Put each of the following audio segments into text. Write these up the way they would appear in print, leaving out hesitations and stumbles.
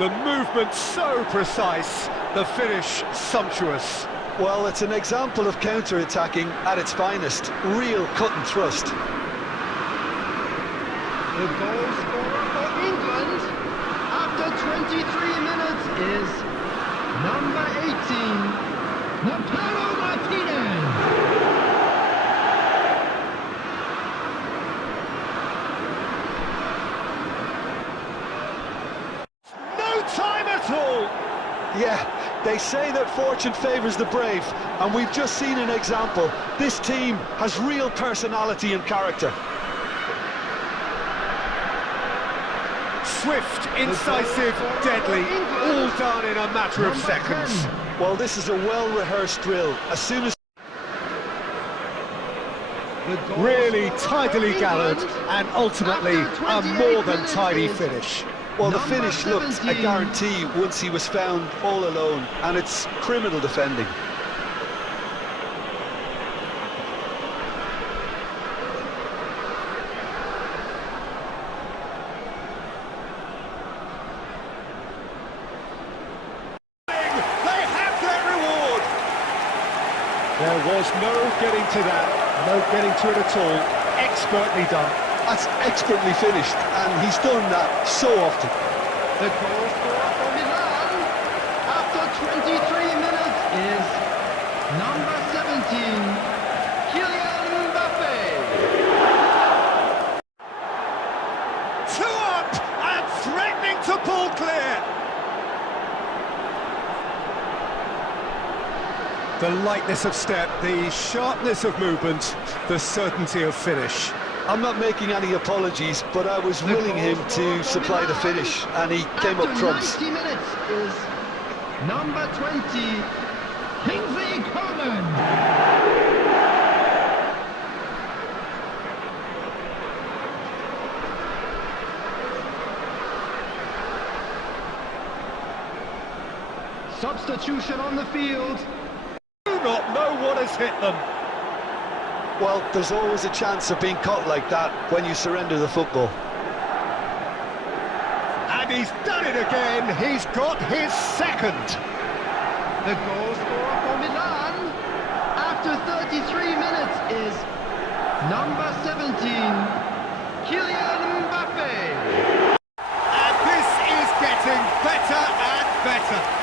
The movement so precise, the finish sumptuous. Well, it's an example of counter-attacking at its finest. Real cut and thrust. The goal scorer for England after 23 minutes is number 18, Lautaro Martinez. No time at all! Yeah, they say that fortune favours the brave, and we've just seen an example. This team has real personality and character. Swift, incisive, deadly, all done in a matter of seconds. Well, this is a well-rehearsed drill. As soon as... Really tidily gathered, and ultimately a more than tidy finish. Well, the finish looked a guarantee once he was found all alone, and it's criminal defending. They have their reward! There was no getting to that, no getting to it at all. Expertly done. That's expertly finished, and he's done that so often. The goal scorer for Milan after 23 minutes is number 17, Kylian Mbappe. Two up and threatening to pull clear. The lightness of step, the sharpness of movement, the certainty of finish. I'm not making any apologies, but I was willing him to supply the finish, and he came up trumps. After 90 minutes is number 20, Kingsley Coman. Substitution on the field. Do not know what has hit them. Well, there's always a chance of being caught like that when you surrender the football. And he's done it again. He's got his second. The goal scorer for Milan after 33 minutes is number 17, Kylian Mbappe. And this is getting better and better.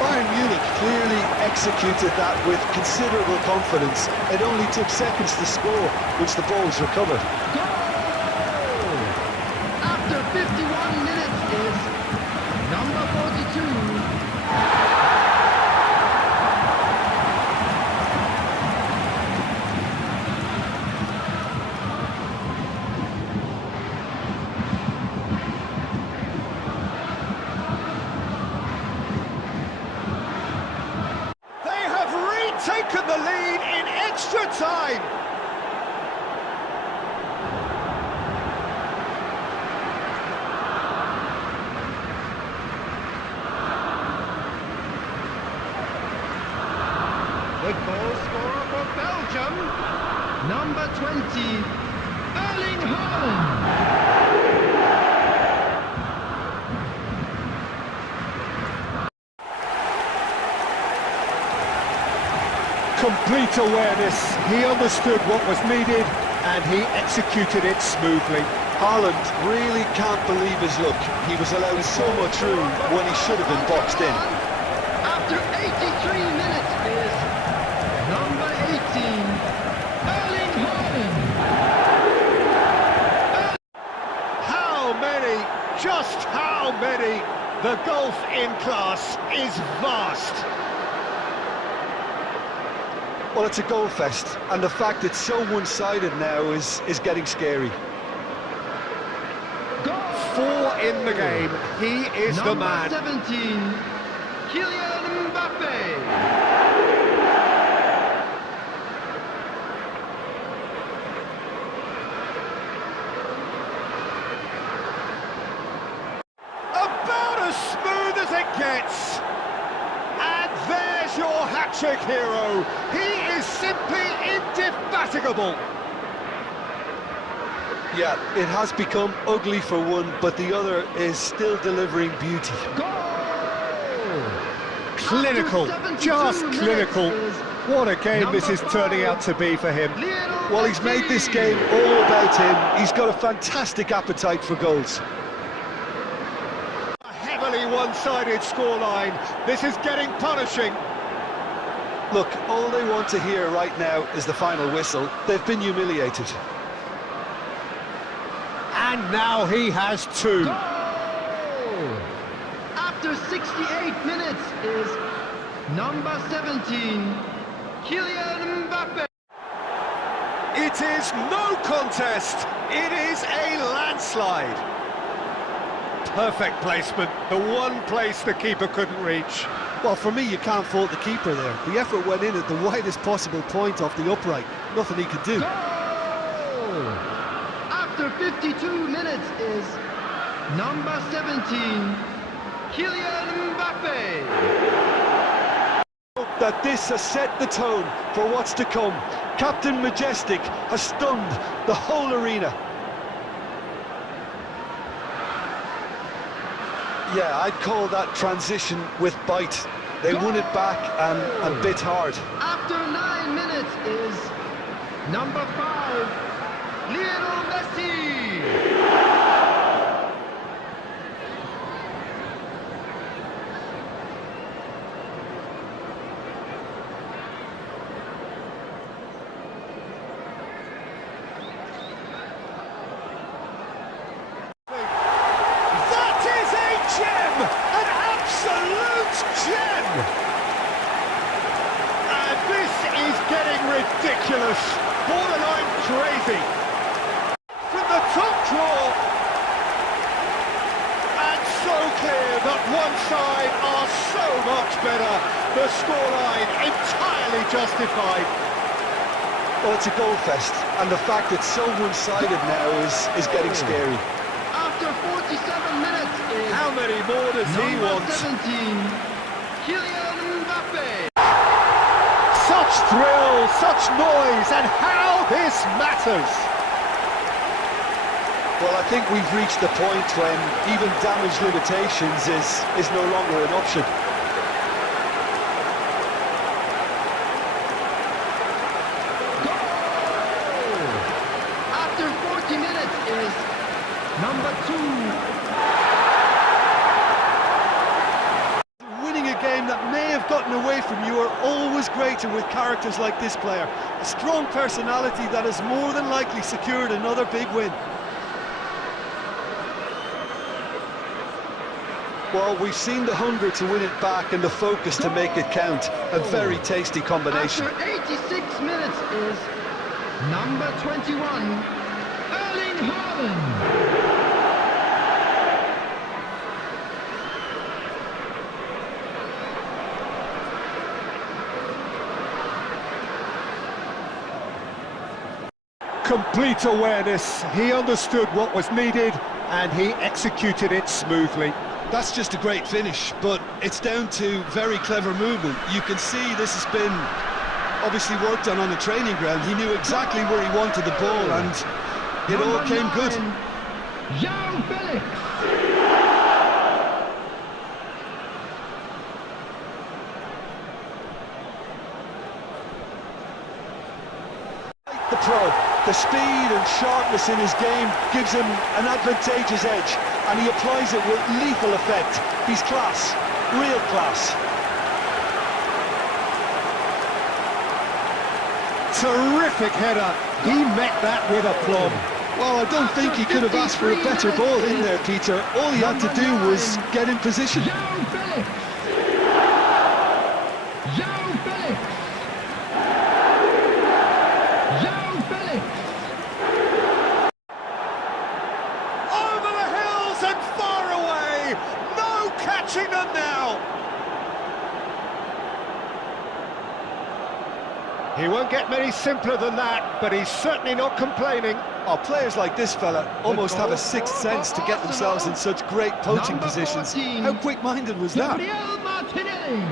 Bayern Munich clearly executed that with considerable confidence. It only took seconds to score once the ball was recovered. Goal! After 51 minutes is number 42. Taken the lead in extra time. The goal scorer for Belgium, number 20, Erling Haaland. Complete awareness, he understood what was needed and he executed it smoothly. Haaland really can't believe his luck. He was allowed so much room when he should have been boxed in. After 83 minutes is number 18, Erling Haaland. How many, just how many? The gulf in class is vast. Well, it's a goal fest, and the fact it's so one-sided now is getting scary. Four in the game, he is the man. Number 17, Kylian Mbappe. About as smooth as it gets. And there's your hat-trick hero. He is simply indefatigable. Yeah, it has become ugly for one, but the other is still delivering beauty. Clinical, just clinical. What a game this is turning out to be for him. Well, he's made this game all about him. He's got a fantastic appetite for goals. A heavily one-sided scoreline. This is getting punishing. Look, all they want to hear right now is the final whistle. They've been humiliated. And now he has two. Goal! After 68 minutes is number 17, Kylian Mbappe. It is no contest. It is a landslide. Perfect placement. The one place the keeper couldn't reach. Well, for me, you can't fault the keeper there. The effort went in at the widest possible point off the upright. Nothing he could do. Goal! After 52 minutes is number 17, Kylian Mbappe. That this has set the tone for what's to come. Captain Majestic has stunned the whole arena. Yeah, I'd call that transition with bite. They won it back and bit hard. After 9 minutes is number 5, Lionel Messi. An absolute gem! And this is getting ridiculous, borderline crazy. From the top draw, and so clear that one side are so much better. The scoreline entirely justified. Well, it's a goal fest, and the fact it's so one-sided now is getting scary. After 47 minutes is How many more does he want? number 17, Kylian Mbappe. Such thrill, such noise, and how this matters. Well, I think we've reached the point when even damage limitations is no longer an option. Goal! After 40 minutes is number 2. Winning a game that may have gotten away from you are always greater with characters like this player. A strong personality that has more than likely secured another big win. Well, we've seen the hunger to win it back and the focus to make it count. A very tasty combination. After 86 minutes is number 21, Erling Haaland. Complete awareness. He understood what was needed and he executed it smoothly. That's just a great finish, but it's down to very clever movement. You can see this has been obviously worked on the training ground. He knew exactly where he wanted the ball and it all came good. João Felix. The pro, the speed and sharpness in his game gives him an advantageous edge, and he applies it with lethal effect. He's class, real class. Terrific header. He met that with aplomb. Well, I don't think he could have asked for a better ball in there, Peter. All he had to do was get in position. João Felix. João Felix. João Felix. Over the hills and far away. No catching them now. He won't get many simpler than that, but he's certainly not complaining. Oh, players like this fella almost have a sixth sense to get themselves in such great poaching Number positions. 14, How quick-minded was that? Gabriel Martinelli.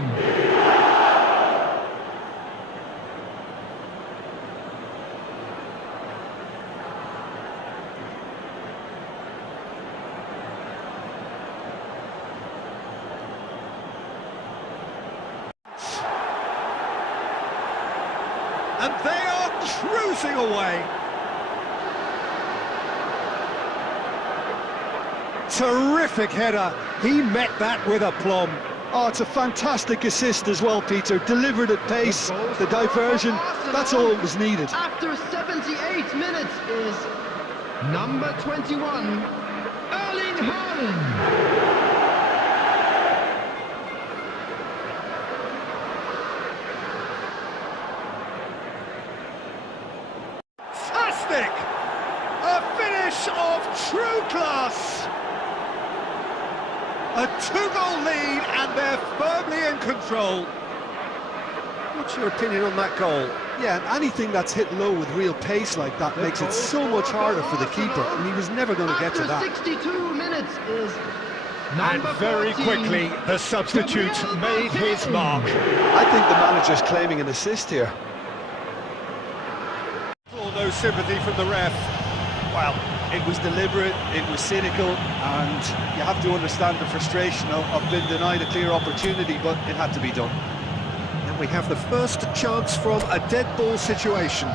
And they are cruising away. Terrific header. He met that with aplomb. Oh, it's a fantastic assist as well, Peter. Delivered at pace, the diversion, that's all that was needed. After 78 minutes is number 21, Erling Haaland. Fantastic! A finish of true class! A two-goal lead and they're firmly in control. What's your opinion on that goal? Yeah, and anything that's hit low with real pace like that makes it so much harder for the keeper, and he was never going to get to that. After 62 minutes is And number very 14, quickly, the substitute made his mark. I think the manager's claiming an assist here. No sympathy from the ref. Well, it was deliberate, it was cynical, and you have to understand the frustration of being denied a clear opportunity, but it had to be done. And we have the first chance from a dead ball situation.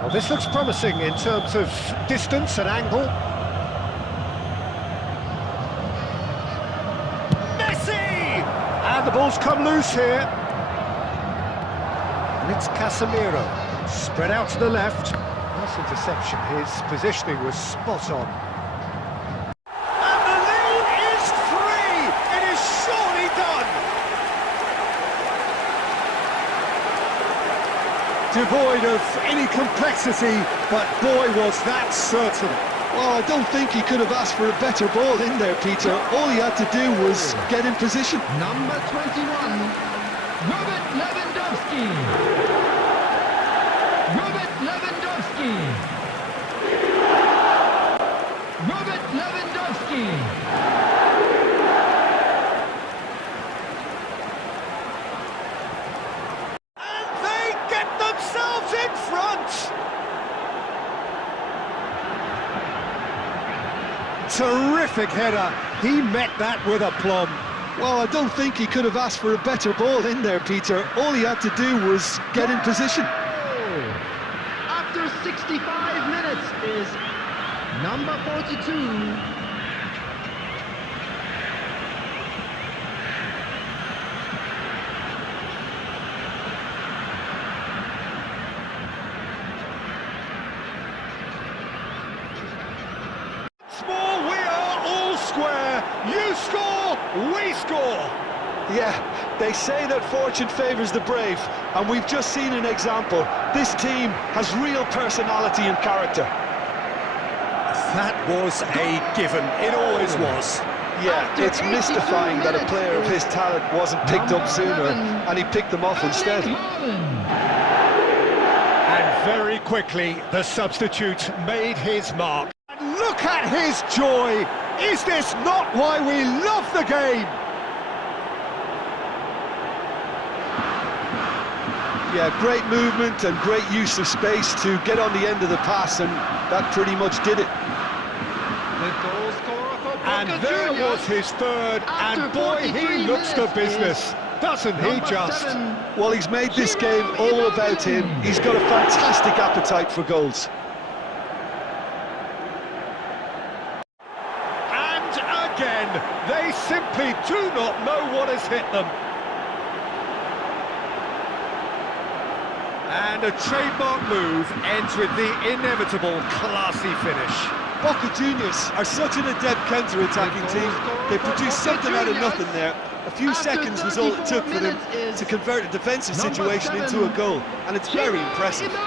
Well, this looks promising in terms of distance and angle. Messi! And the ball's come loose here. And it's Casemiro, spread out to the left. Nice interception, his positioning was spot on. And the lead is 3! It is surely done! Devoid of any complexity, but boy was that certain. Well, I don't think he could have asked for a better ball in there, Peter. All he had to do was get in position. number 21, Robert Lewandowski. Robert Lewandowski. Robert Lewandowski. And they get themselves in front! Terrific header. He met that with aplomb. Well, I don't think he could have asked for a better ball in there, Peter. All he had to do was get in position. After 65 minutes is number 42, Small, we are all square. You score, we score. Yeah, they say that fortune favours the brave, and we've just seen an example. This team has real personality and character. That was a given. It always was. Yeah, it's mystifying that a player of his talent wasn't picked up sooner, and he picked them off instead. And very quickly, the substitute made his mark. And look at his joy. Is this not why we love the game? Yeah, great movement and great use of space to get on the end of the pass, and that pretty much did it. the goal scorer for Boca And there Juniors. was his third, After and boy, he 43 looks the minutes business, doesn't he Number just? 7, Well, he's made this game all about him. He's got a fantastic appetite for goals. And again, they simply do not know what has hit them. And a trademark move ends with the inevitable classy finish. Boca Juniors are such an adept counter-attacking team. They produced something out of nothing there. A few seconds was all it took for them to convert a defensive situation into a goal, and it's very impressive. They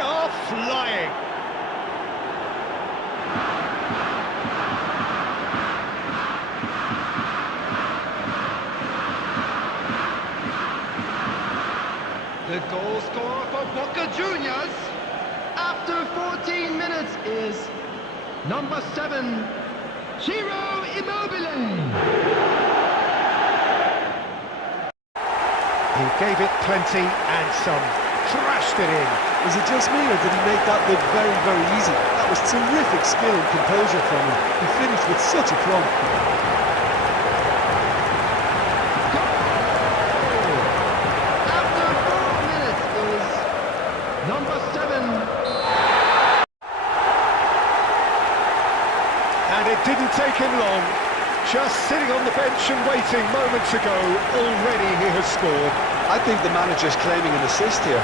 are flying. The goal scorer for Boca Juniors after 14 minutes is number 7, Ciro Immobile. He gave it plenty and some, thrashed it in. Is it just me, or did he make that look very, very easy? That was terrific skill and composure from him. He finished with such aplomb. take him long. Just sitting on the bench and waiting moments ago, already he has scored. I think the manager's claiming an assist here.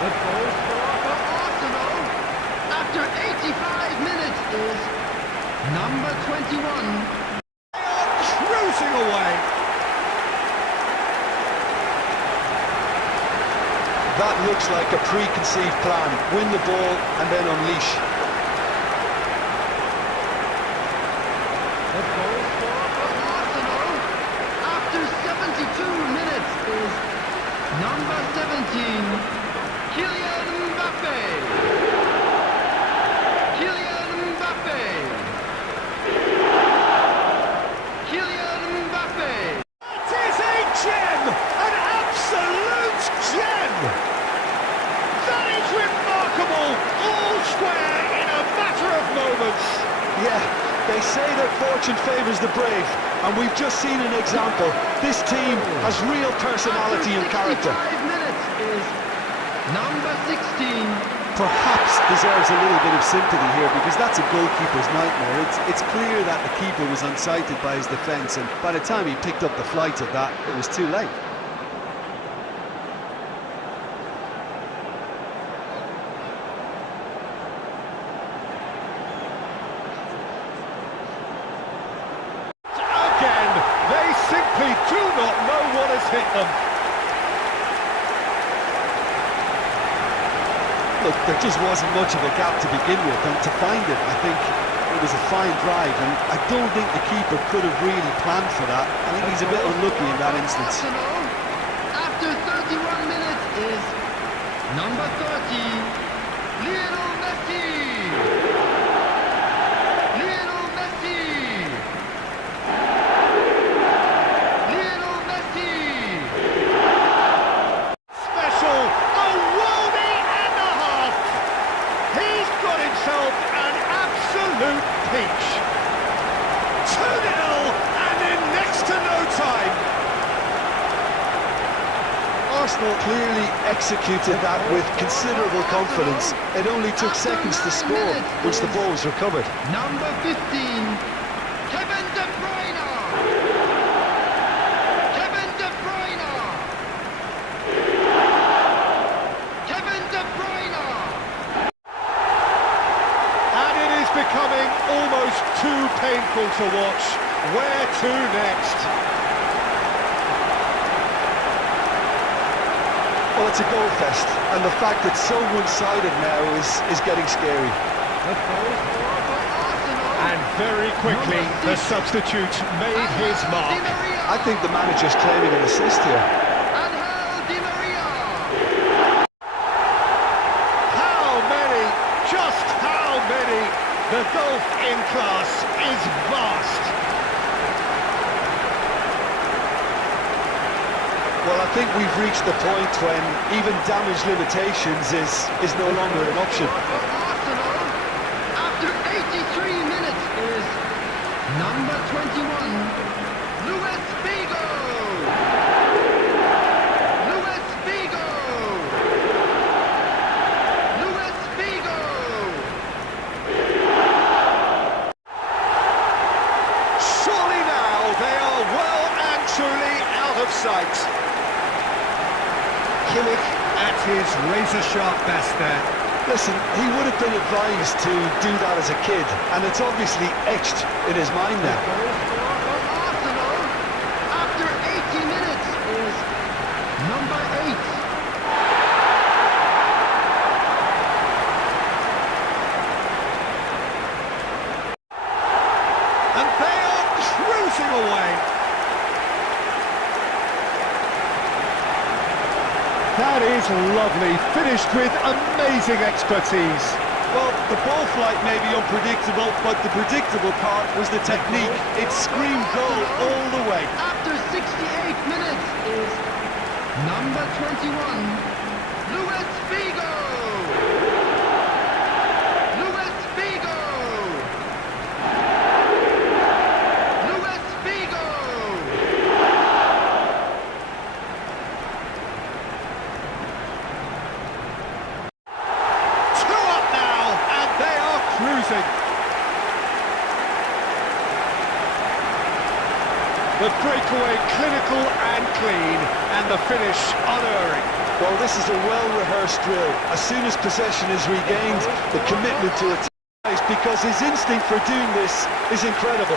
The goal scorer for Arsenal after 85 minutes is number 21. They are cruising away. That looks like a preconceived plan. Win the ball and then unleash. The goal scorer for Arsenal after 72 minutes is number 17. Kylian Mbappe! Kylian Mbappe! Kylian Mbappe! That is a gem! An absolute gem! That is remarkable! All square in a matter of moments! Yeah, they say that fortune favours the brave, and we've just seen an example. This team has real personality and character. 65 minutes is number 16. Perhaps deserves a little bit of sympathy here, because that's a goalkeeper's nightmare. It's clear that the keeper was unsighted by his defence, and by the time he picked up the flight of that, it was too late. Again, they simply do not know what has hit them. Look, there just wasn't much of a gap to begin with, and to find it, I think it was a fine drive, and I don't think the keeper could have really planned for that. I think he's a bit unlucky in that instance. Arsenal after 31 minutes is number 30, Lionel Messi. Lionel Messi. Lionel Messi. Special, a worldie and a half. He's got himself an absolute peach. 2-0 and in next to no time. Arsenal clearly executed that with considerable confidence. It only took seconds to score once the ball was recovered. Number 15, Kevin De Bruyne. Kevin De Bruyne. Kevin De Bruyne. And it is becoming almost too painful to watch. Where to next? Well, it's a goal fest, and the fact it's so one-sided now is getting scary. The goal scorer for Arsenal. And very quickly, the substitute made his mark. I think the manager's claiming an assist here. Angel Di Maria. How many? Just how many? The gulf in class is vast. Well, I think we've reached the point when even damage limitations is no longer an option. For Arsenal after 83 minutes is number 21, Luis Figo. Luis Figo. Luis Figo. Surely now they are well and truly out of sight. Kimmich at his razor-sharp best there. Listen, he would have been advised to do that as a kid, and it's obviously etched in his mind now. Goal scorer for Arsenal after 80 minutes is number 8. And they are cruising away. That is lovely, finished with amazing expertise. Well, the ball flight may be unpredictable, but the predictable part was the technique. It screamed goal all the way. After 68 minutes is number 21, Luis Figo. Luis Figo. Luis Figo. Two up now, breakaway clinical and clean, and the finish unerring. Well, this is a well-rehearsed drill. As soon as possession is regained, the commitment to attack, because his instinct for doing this is incredible.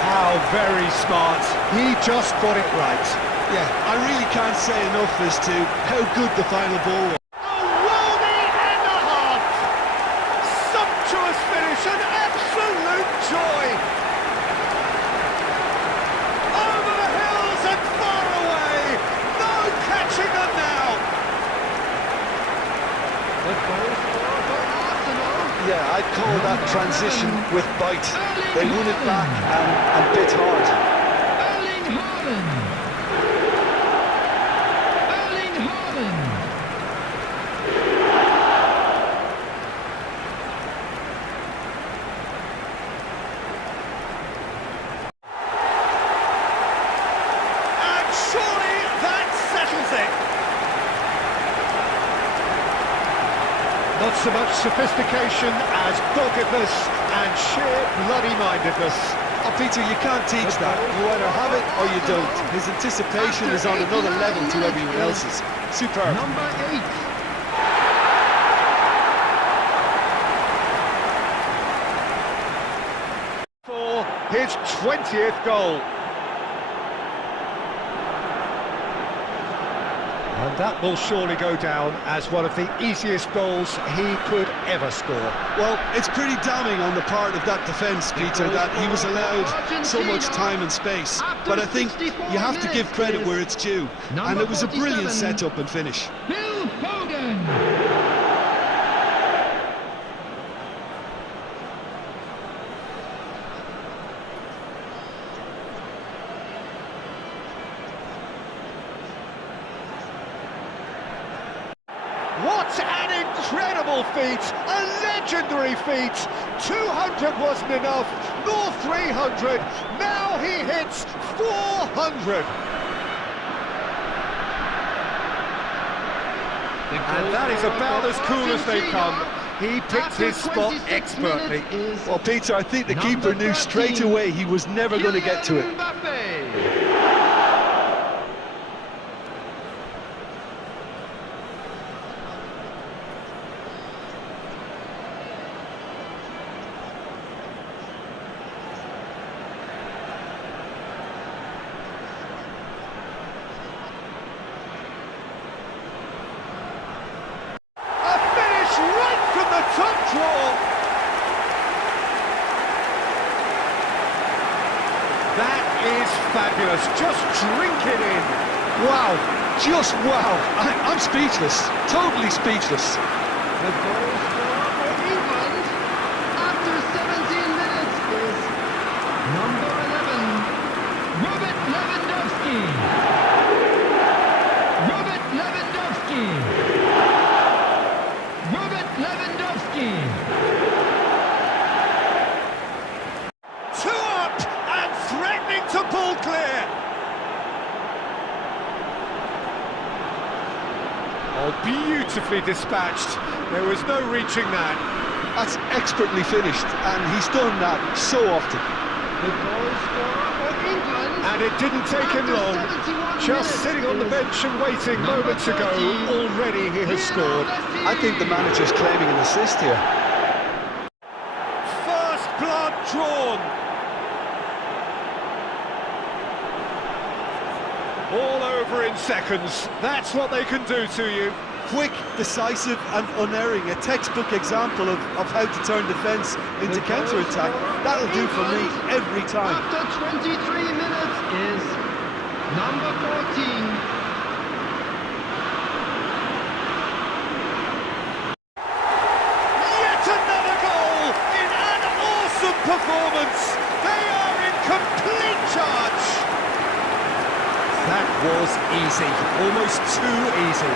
How very smart. He just got it right. Yeah, I really can't say enough as to how good the final ball was. A worldie and a half. Sumptuous finish, an absolute joy. Over the hills and far away. No catching them now. The goal scorer for Arsenal. Yeah, I'd call that transition with bite. They won it back and bit hard. Erling Haaland. Erling Haaland. And surely that settles it. Not so much sophistication as doggedness and sheer bloody-mindedness. Oh, Peter, you can't teach that. You either have it or you don't. His anticipation is on another level to everyone else's. Superb. Number 8. For his 20th goal. And that will surely go down as one of the easiest goals he could ever score. Well, it's pretty damning on the part of that defence, Peter, that he was allowed so much time and space. But I think you have to give credit where it's due. And it was a brilliant setup and finish. Phil Foden. What an incredible feat, a legendary feat. 200 wasn't enough, nor 300. Now he hits 400. And that is about as cool as they come. He picked his spot expertly. Well, Peter, I think the keeper knew straight away he was never going to get to it. Top draw. That is fabulous. Just drink it in. Wow, just wow. I'm speechless, totally speechless. The goal scorer for England after 17 minutes is number 11, Robert Lewandowski. Robert Lewandowski. Robert Lewandowski. 2 up and threatening to pull clear. Oh, beautifully dispatched. There was no reaching that. That's expertly finished, and he's done that so often. The goal scorer for England. And it didn't take him long. Just sitting on the bench and waiting moments ago, already he has scored. I think the manager's claiming an assist here. First blood drawn. All over in seconds. That's what they can do to you. Quick, decisive and unerring. A textbook example of how to turn defence into counter-attack. That'll do for me every time. After 23 minutes is number 14. Performance. They are in complete charge. That was easy, almost too easy.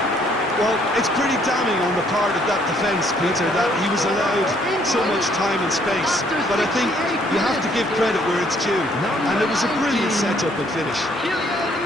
Well, it's pretty damning on the part of that defence, Peter, that he was allowed so much time and space. But I think you have to give credit where it's due. And it was a brilliant setup and finish. Kylian